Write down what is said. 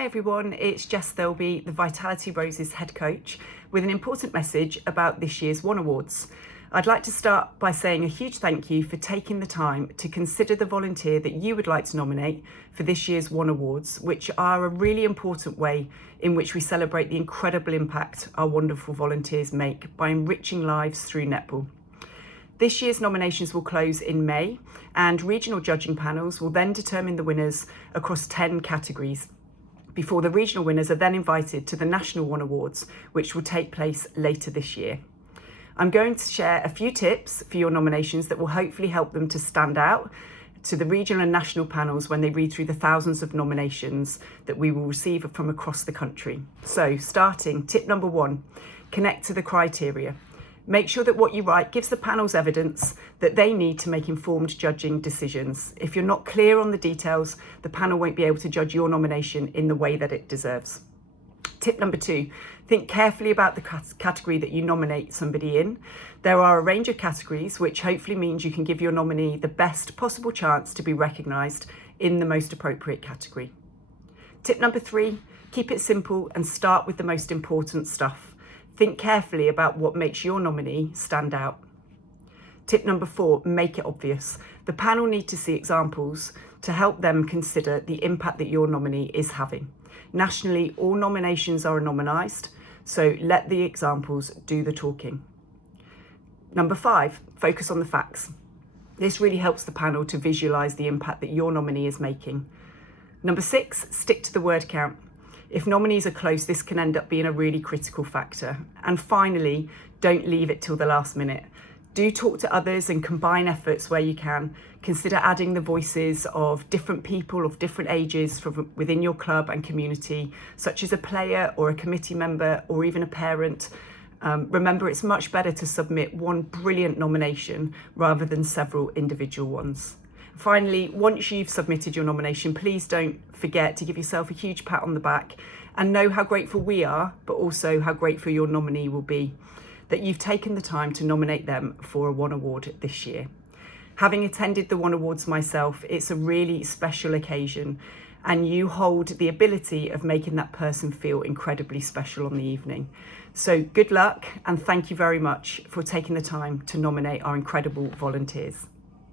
Hi everyone, it's Jess Thirlby, the Vitality Roses head coach, with an important message about this year's One Awards. I'd like to start by saying a huge thank you for taking the time to consider the volunteer that you would like to nominate for this year's One Awards, which are a really important way in which we celebrate the incredible impact our wonderful volunteers make by enriching lives through netball. This year's nominations will close in May, and regional judging panels will then determine the winners across 10 categories, before the regional winners are then invited to the National One Awards, which will take place later this year. I'm going to share a few tips for your nominations that will hopefully help them to stand out to the regional and national panels when they read through the thousands of nominations that we will receive from across the country. So starting, tip number 1, connect to the criteria. Make sure that what you write gives the panels evidence that they need to make informed judging decisions. If you're not clear on the details, the panel won't be able to judge your nomination in the way that it deserves. Tip number 2, think carefully about the category that you nominate somebody in. There are a range of categories, which hopefully means you can give your nominee the best possible chance to be recognised in the most appropriate category. Tip number 3, keep it simple and start with the most important stuff. Think carefully about what makes your nominee stand out. Tip number 4, make it obvious. The panel need to see examples to help them consider the impact that your nominee is having. Nationally, all nominations are anonymised, so let the examples do the talking. Number 5, focus on the facts. This really helps the panel to visualise the impact that your nominee is making. Number 6, stick to the word count. If nominees are close, this can end up being a really critical factor. And finally, don't leave it till the last minute. Do talk to others and combine efforts where you can. Consider adding the voices of different people of different ages from within your club and community, such as a player or a committee member or even a parent. Remember, it's much better to submit one brilliant nomination rather than several individual ones. Finally, once you've submitted your nomination, please don't forget to give yourself a huge pat on the back and know how grateful we are, but also how grateful your nominee will be that you've taken the time to nominate them for a One Award this year. Having attended the One Awards myself, it's a really special occasion, and you hold the ability of making that person feel incredibly special on the evening. So good luck, and thank you very much for taking the time to nominate our incredible volunteers.